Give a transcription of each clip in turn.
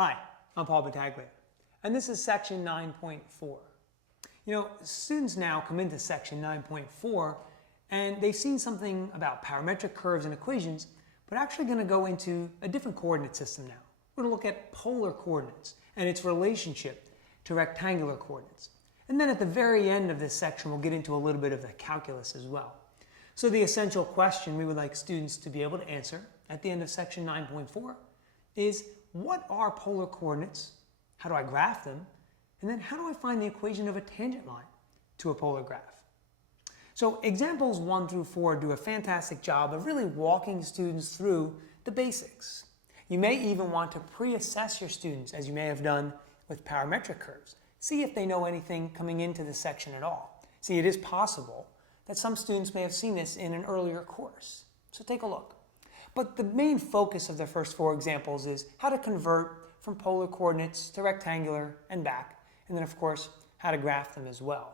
Hi, I'm Paul Battaglia, and this is section 9.4. Students now come into section 9.4 and they've seen something about parametric curves and equations, but actually going to go into a different coordinate system now. We're going to look at polar coordinates and its relationship to rectangular coordinates. And then at the very end of this section, we'll get into a little bit of the calculus as well. So the essential question we would like students to be able to answer at the end of section 9.4 is, what are polar coordinates? How do I graph them? And then how do I find the equation of a tangent line to a polar graph? So examples 1 through 4 do a fantastic job of really walking students through the basics. You may even want to pre-assess your students, as you may have done with parametric curves. See if they know anything coming into this section at all. See, it is possible that some students may have seen this in an earlier course. So take a look. But the main focus of the first 4 examples is how to convert from polar coordinates to rectangular and back, and then of course how to graph them as well.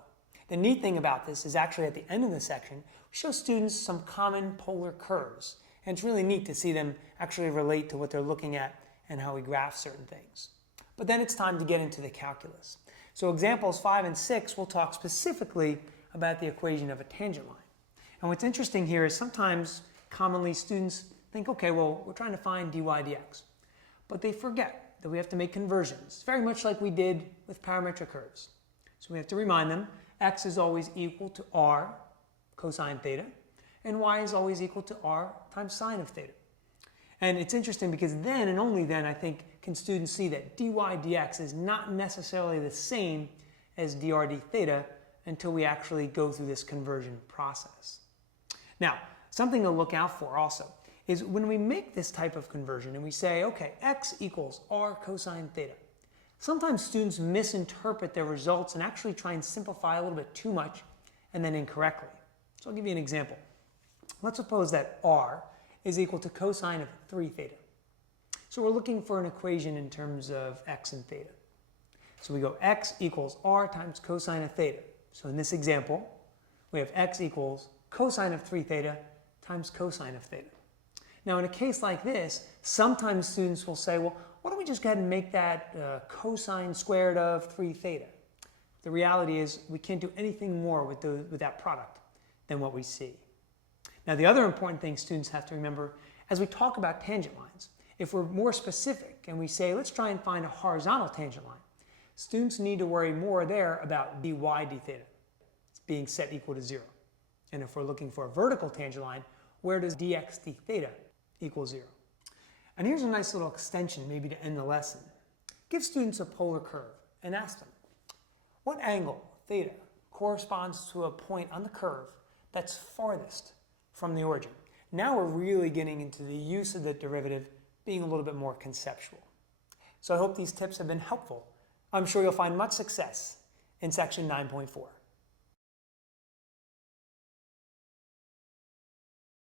The neat thing about this is actually at the end of the section, we show students some common polar curves, and it's really neat to see them actually relate to what they're looking at and how we graph certain things. But then it's time to get into the calculus. So examples 5 and 6 will talk specifically about the equation of a tangent line. And what's interesting here is sometimes commonly students think, okay, well, we're trying to find dy dx. But they forget that we have to make conversions, very much like we did with parametric curves. So we have to remind them, x is always equal to r cosine theta, and y is always equal to r times sine of theta. And it's interesting because then, and only then, I think, can students see that dy dx is not necessarily the same as dr d theta until we actually go through this conversion process. Now, something to look out for also is when we make this type of conversion and we say, okay, x equals r cosine theta, sometimes students misinterpret their results and actually try and simplify a little bit too much and then incorrectly. So I'll give you an example. Let's suppose that r is equal to cosine of 3 theta. So we're looking for an equation in terms of x and theta. So we go x equals r times cosine of theta. So in this example, we have x equals cosine of 3 theta times cosine of theta. Now in a case like this, sometimes students will say, well, why don't we just go ahead and make that cosine squared of 3 theta? The reality is we can't do anything more with that product than what we see. Now the other important thing students have to remember as we talk about tangent lines, if we're more specific and we say, let's try and find a horizontal tangent line, students need to worry more there about dy d theta. It's being set equal to 0. And if we're looking for a vertical tangent line, where does dx d theta equal 0? And here's a nice little extension maybe to end the lesson. Give students a polar curve and ask them, what angle, theta, corresponds to a point on the curve that's farthest from the origin? Now we're really getting into the use of the derivative being a little bit more conceptual. So I hope these tips have been helpful. I'm sure you'll find much success in section 9.4.